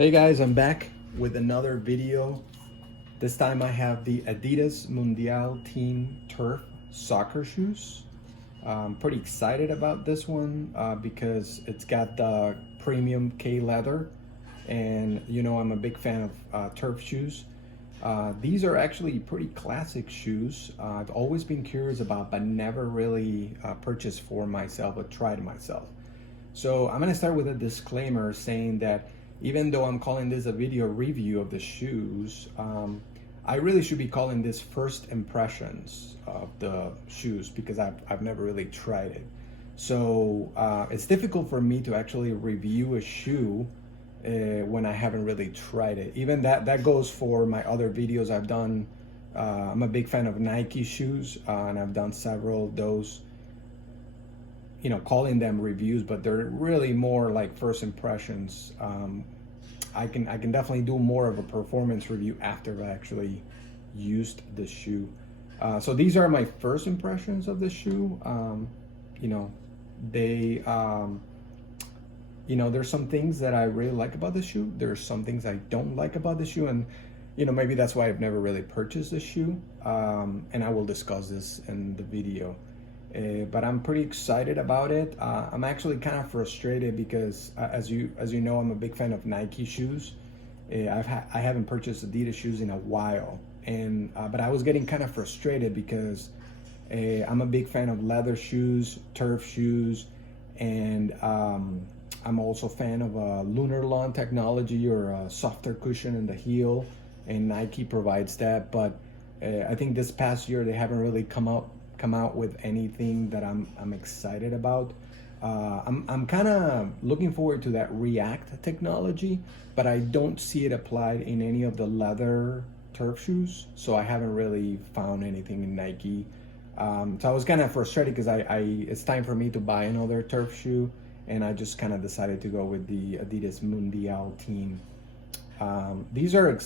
Hey guys, I'm back with another video. This time I have the Adidas Mundial Team Turf soccer shoes. I'm pretty excited about this one because it's got the premium K leather, and you know I'm a big fan of turf shoes. These are actually pretty classic shoes. I've always been curious about, but never really purchased for myself or tried myself. So I'm gonna start with a disclaimer saying that even though I'm calling this a video review of the shoes, I really should be calling this first impressions of the shoes because I've never really tried it. So it's difficult for me to actually review a shoe when I haven't really tried it. Even that goes for my other videos I've done. I'm a big fan of Nike shoes, and I've done several of those, calling them reviews, but they're really more like first impressions. I can definitely do more of a performance review after I actually used the shoe. So these are my first impressions of the shoe. They there's some things that I really like about the shoe. There's some things I don't like about the shoe, and maybe that's why I've never really purchased the shoe. And I will discuss this in the video. But I'm pretty excited about it. I'm actually kind of frustrated because, as you know, I'm a big fan of Nike shoes. I haven't purchased Adidas shoes in a while, and but I was getting kind of frustrated because I'm a big fan of leather shoes, turf shoes, and I'm also a fan of lunar lawn technology, or a softer cushion in the heel, and Nike provides that. But I think this past year they haven't really come out with anything that I'm excited about. I'm kind of looking forward to that React technology, but I don't see it applied in any of the leather turf shoes, so I haven't really found anything in Nike. So I was kind of frustrated because it's time for me to buy another turf shoe, and I just kind of decided to go with the Adidas Mundial Team. These are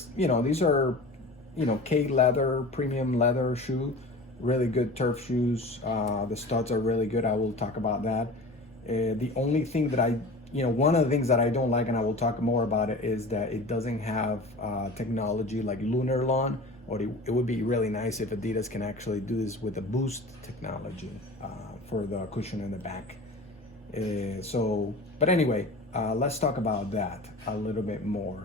K leather, premium leather shoe. Really good turf shoes. The studs are really good. I will talk about that. The only thing that one of the things that I don't like, and I will talk more about it, is that it doesn't have technology like lunar lawn. Or it would be really nice if Adidas can actually do this with the boost technology for the cushion in the back. But anyway, let's talk about that a little bit more.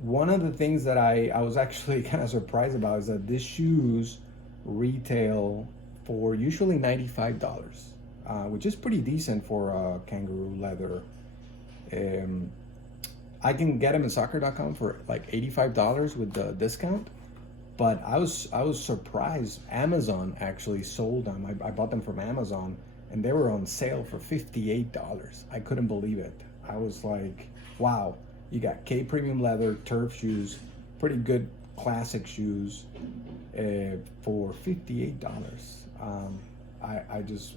One of the things that I was actually kind of surprised about is that these shoes retail for usually $95, which is pretty decent for kangaroo leather. I can get them in soccer.com for like $85 with the discount, but I was surprised. Amazon actually sold them. I bought them from Amazon, and they were on sale for $58. I couldn't believe it. I was like, wow. You got K premium leather turf shoes, pretty good classic shoes, for $58.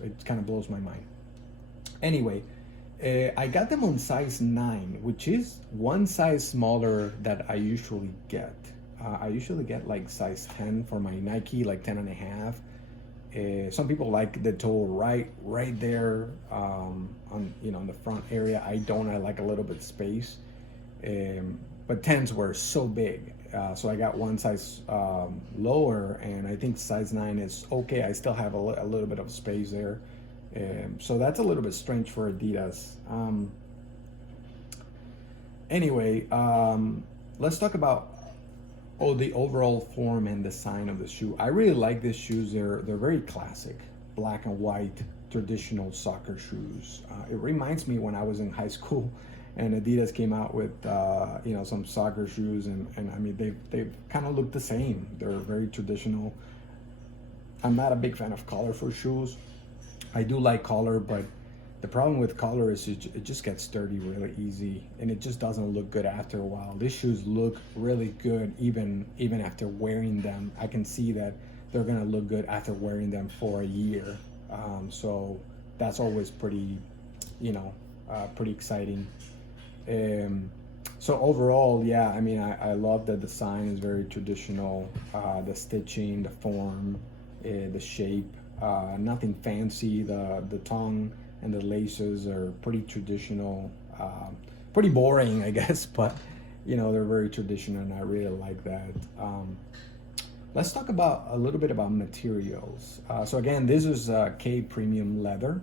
It kind of blows my mind. Anyway, I got them on size 9, which is one size smaller that I usually get. I usually get like size 10 for my Nike, like 10 and a half. Some people like the toe right there on the front area. I don't. I like a little bit space. But 10s were so big, so I got one size lower, and I think size 9 is okay. I still have a little bit of space there, so that's a little bit strange for Adidas. Anyway, let's talk about the overall form and design of the shoe. I really like these shoes. They're very classic, black and white, traditional soccer shoes. It reminds me when I was in high school and Adidas came out with some soccer shoes, and I mean they kind of look the same. They're very traditional. I'm not a big fan of colorful shoes. I do like color, but the problem with color is it just gets dirty really easy, and it just doesn't look good after a while. These shoes look really good even after wearing them. I can see that they're gonna look good after wearing them for a year. So that's always pretty exciting. So overall, yeah, I mean, I love the design is very traditional. The stitching, the form, the shape, nothing fancy. The tongue and the laces are pretty traditional. pretty boring, I guess, but you know, they're very traditional and I really like that. Let's talk about a little bit about materials. So again, this is K premium leather,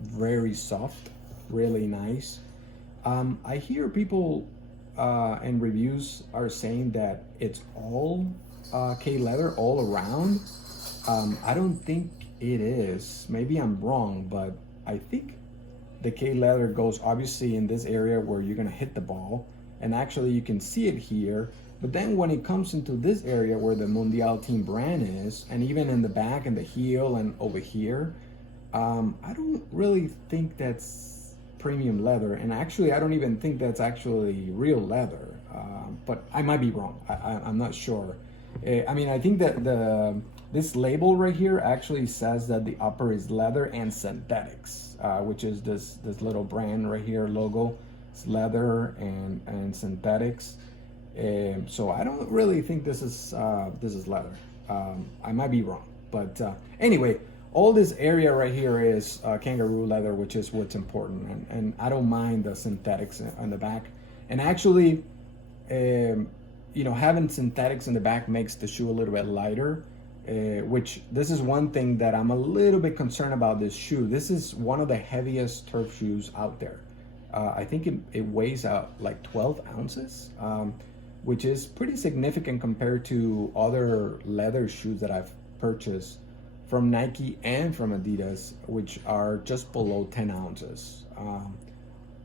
very soft, really nice. I hear people and reviews are saying that it's all K leather all around. I don't think it is. Maybe I'm wrong, but I think the K leather goes obviously in this area where you're gonna hit the ball, and actually you can see it here. But then when it comes into this area where the Mundial team brand is, and even in the back and the heel and over here, I don't really think that's premium leather. And actually, I don't even think that's actually real leather. But I might be wrong. I'm not sure. I mean, I think that this label right here actually says that the upper is leather and synthetics, which is this little brand right here logo. It's leather and synthetics. So I don't really think this is leather. I might be wrong, but anyway, all this area right here is kangaroo leather, which is what's important, and I don't mind the synthetics on the back. And actually, you know, having synthetics in the back makes the shoe a little bit lighter, which this is one thing that I'm a little bit concerned about this shoe. This is one of the heaviest turf shoes out there. I think it weighs out like 12 ounces. Which is pretty significant compared to other leather shoes that I've purchased from Nike and from Adidas, which are just below 10 ounces.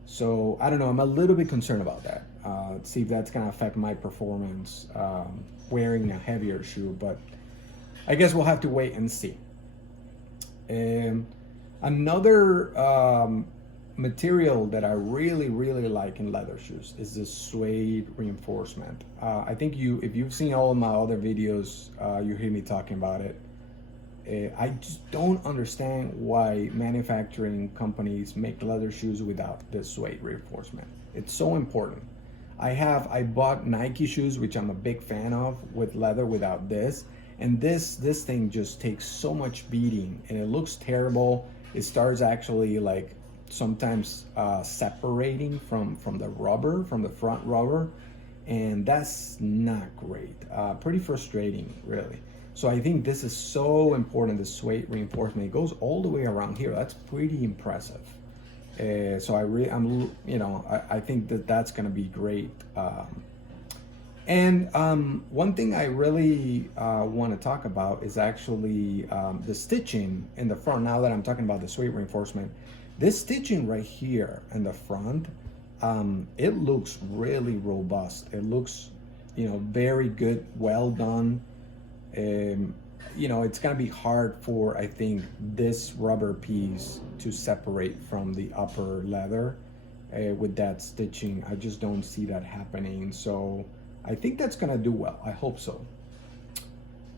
So I don't know, I'm a little bit concerned about that. See if that's gonna affect my performance wearing a heavier shoe, but I guess we'll have to wait and see. Another material that I really like in leather shoes is this suede reinforcement. I think if you've seen all of my other videos, you hear me talking about it. I just don't understand why manufacturing companies make leather shoes without this suede reinforcement. It's so important. I bought Nike shoes, which I'm a big fan of, with leather without this, and this thing just takes so much beating and it looks terrible. It starts actually like sometimes separating from the rubber, from the front rubber, and that's not great. Pretty frustrating, really. So I think this is so important, the suede reinforcement. It goes all the way around here. That's pretty impressive. So I think that's gonna be great. One thing I really want to talk about is actually the stitching in the front. Now that I'm talking about the suede reinforcement, this stitching right here in the front, it looks really robust. It looks, you know, very good, well done. You know, it's gonna be hard for, I think, this rubber piece to separate from the upper leather with that stitching. I just don't see that happening. So I think that's gonna do well. I hope so.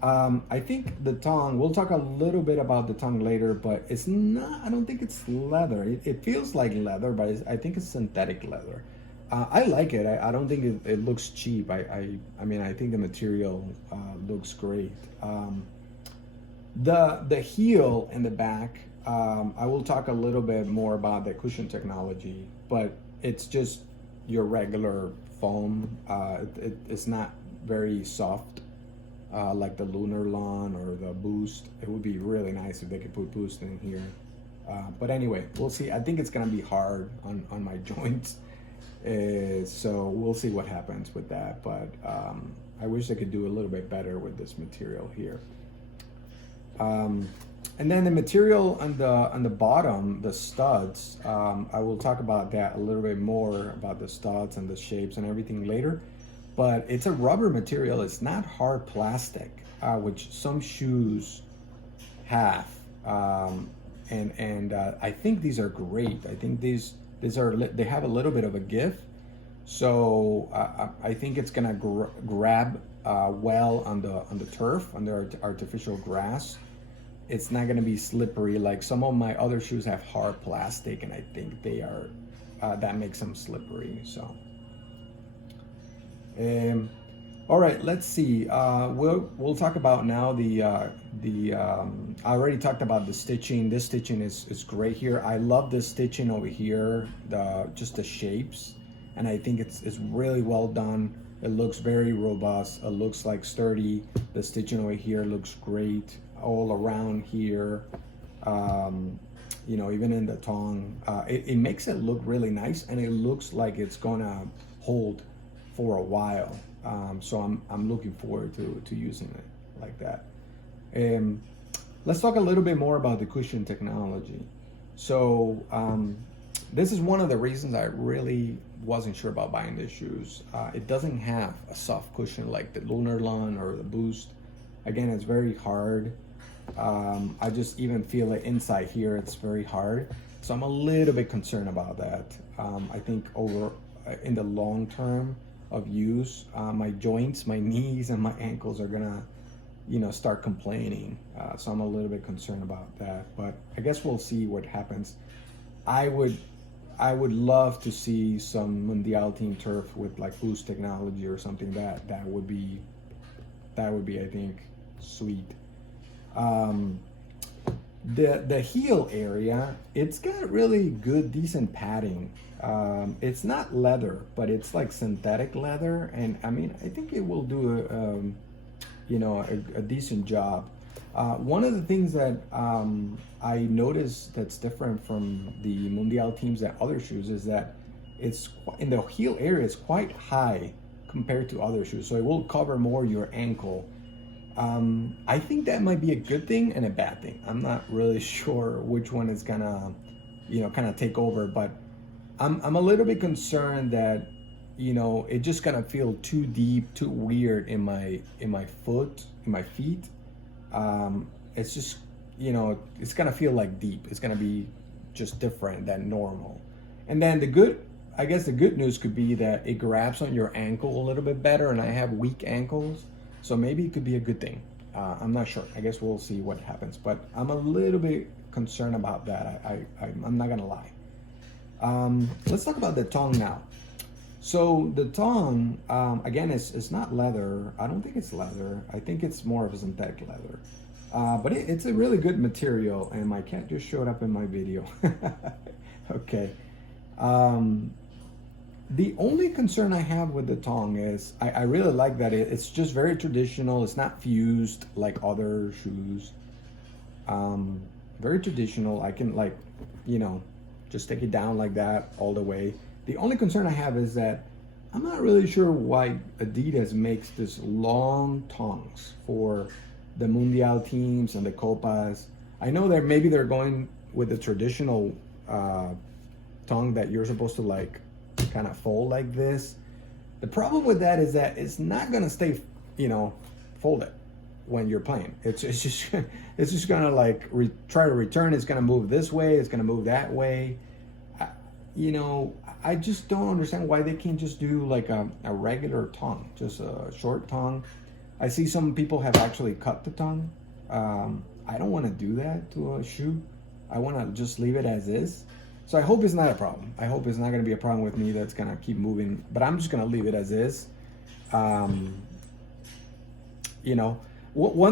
I think the tongue, we'll talk a little bit about the tongue later, but it's not, I don't think it's leather. It feels like leather, but I think it's synthetic leather. I like it. I don't think it looks cheap. I mean, I think the material looks great. The heel and the back, I will talk a little bit more about the cushion technology, but it's just your regular foam. It's not very soft. Like the Lunar Lawn or the Boost. It would be really nice if they could put Boost in here. But anyway, we'll see. I think it's gonna be hard on my joints. So we'll see what happens with that. But I wish they could do a little bit better with this material here. And then the material on the bottom, the studs, I will talk about that a little bit more, about the studs and the shapes and everything later. But it's a rubber material. It's not hard plastic, which some shoes have. And I think these are great. I think these are, they have a little bit of a give. So I think it's gonna grab well on the turf, on the artificial grass. It's not gonna be slippery like some of my other shoes have hard plastic, and I think they are, that makes them slippery. So All right, let's see. We'll talk about now I already talked about the stitching. This stitching is great here. I love this stitching over here. Just the shapes, and I think it's really well done. It looks very robust. It looks like sturdy. The stitching over here looks great all around here. Even in the tongue, it makes it look really nice, and it looks like it's gonna hold for a while. So I'm looking forward to using it like that. Let's talk a little bit more about the cushion technology. So this is one of the reasons I really wasn't sure about buying these shoes. It doesn't have a soft cushion like the Lunarlon or the Boost. Again, it's very hard. I just even feel it inside here, it's very hard. So I'm a little bit concerned about that. I think in the long term of use, my joints, my knees and my ankles are gonna start complaining. So I'm a little bit concerned about that, but I guess we'll see what happens. I would love to see some Mundial team turf with like Boost technology or something. That would be I think sweet. The heel area, it's got really good, decent padding. It's not leather, but it's like synthetic leather, and I mean, I think it will do a decent job. One of the things that I noticed that's different from the Mundial teams and other shoes is that it's in the heel area, it's quite high compared to other shoes, so it will cover more your ankle. I think that might be a good thing and a bad thing. I'm not really sure which one is gonna, kind of take over, but I'm a little bit concerned that, it's just gonna feel too deep, too weird in my feet. It's just, it's gonna feel like deep. It's gonna be just different than normal. And then the good news could be that it grabs on your ankle a little bit better, and I have weak ankles. So maybe it could be a good thing. I'm not sure. I guess we'll see what happens. But I'm a little bit concerned about that. I'm not gonna lie. Let's talk about the tongue now. So the tongue, again, it's not leather. I don't think it's leather. I think it's more of a synthetic leather. But it's a really good material, and my cat just showed up in my video. Okay. The only concern I have with the tongue is I really like that it's just very traditional. It's not fused like other shoes. Very traditional. I can just take it down like that all the way. The only concern I have is that I'm not really sure why Adidas makes this long tongues for the Mundial teams and the Copas. I know that maybe they're going with the traditional tongue that you're supposed to kind of fold like this. The problem with that is that it's not gonna stay, folded when you're playing. It's just gonna try to return. It's gonna move this way. It's gonna move that way. I just don't understand why they can't just do like a regular tongue, just a short tongue. I see some people have actually cut the tongue. I don't want to do that to a shoe. I want to just leave it as is. So I hope it's not a problem. I hope it's not going to be a problem with me that's going to keep moving, but I'm just going to leave it as is. One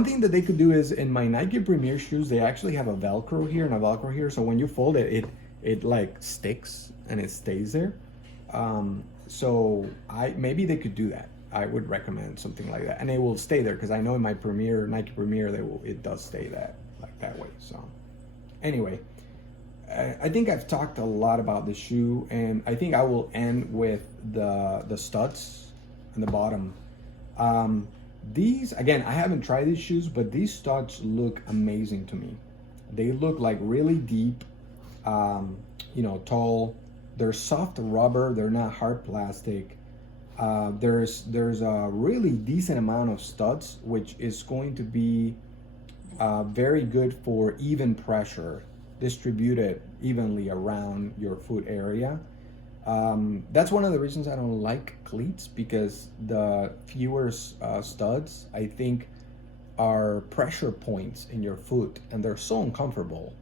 thing that they could do is in my Nike Premier shoes, they actually have a Velcro here and a Velcro here. So when you fold it, it like sticks and it stays there. So maybe they could do that. I would recommend something like that, and it will stay there because I know in my Nike Premier, it does stay that way. So anyway. I think I've talked a lot about the shoe, and I think I will end with the studs on the bottom. These, again, I haven't tried these shoes, but these studs look amazing to me. They look like really deep, tall. They're soft rubber. They're not hard plastic. There's a really decent amount of studs, which is going to be very good for even pressure, distributed evenly around your foot area. That's one of the reasons I don't like cleats, because the fewer studs, I think, are pressure points in your foot, and they're so uncomfortable.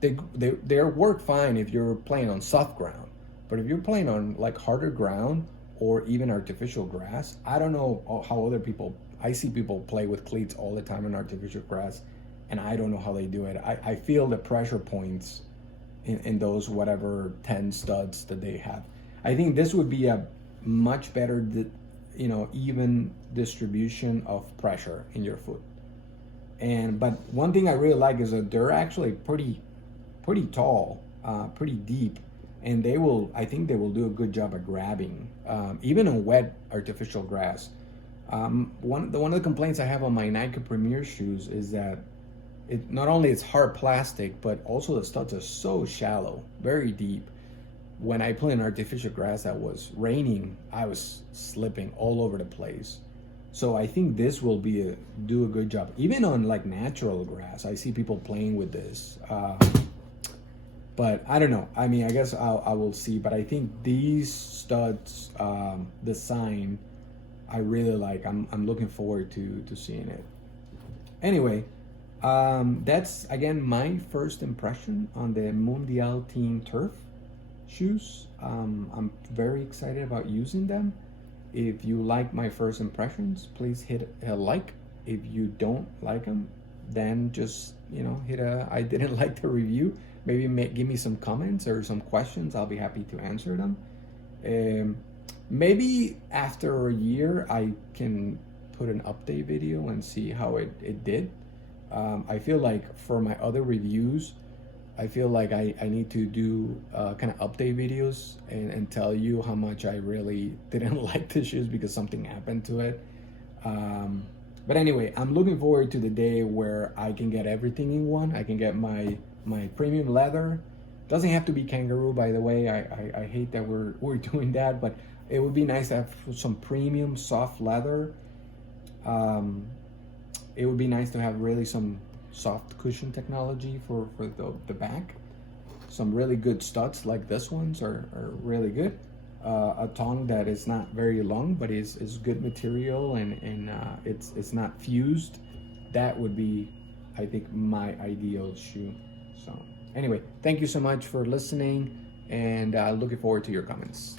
They work fine if you're playing on soft ground, but if you're playing on like harder ground or even artificial grass. I don't know how other people, I see people play with cleats all the time on artificial grass, and I don't know how they do it. I feel the pressure points in those whatever 10 studs that they have. I think this would be a much better, even distribution of pressure in your foot. But one thing I really like is that they're actually pretty tall, pretty deep, and I think they will do a good job at grabbing, even on wet artificial grass. One of the complaints I have on my Nike Premier shoes is that it not only it's hard plastic, but also the studs are so shallow, very deep. When I play in artificial grass that was raining, I was slipping all over the place. So I think this will do a good job. Even on like natural grass, I see people playing with this. But I don't know. I mean, I guess I will see. But I think these studs design, I really like. I'm looking forward to seeing it. Anyway, that's again my first impression on the Mundial Team Turf shoes. I'm very excited about using them. If you like my first impressions, please hit a like. If you don't like them, then just hit a I didn't like the review. Maybe give me some comments or some questions. I'll be happy to answer them. Maybe after a year I can put an update video and see how it did. I feel like for my other reviews, I feel like I need to do kind of update videos and tell you how much I really didn't like the shoes because something happened to it. But anyway, I'm looking forward to the day where I can get everything in one. I can get my premium leather. Doesn't have to be kangaroo, by the way. I hate that we're doing that, but it would be nice to have some premium soft leather. It would be nice to have really some soft cushion technology for the back. Some really good studs like this ones are really good. A tongue that is not very long but is good material and it's not fused. That would be, I think, my ideal shoe. So anyway, thank you so much for listening, and looking forward to your comments.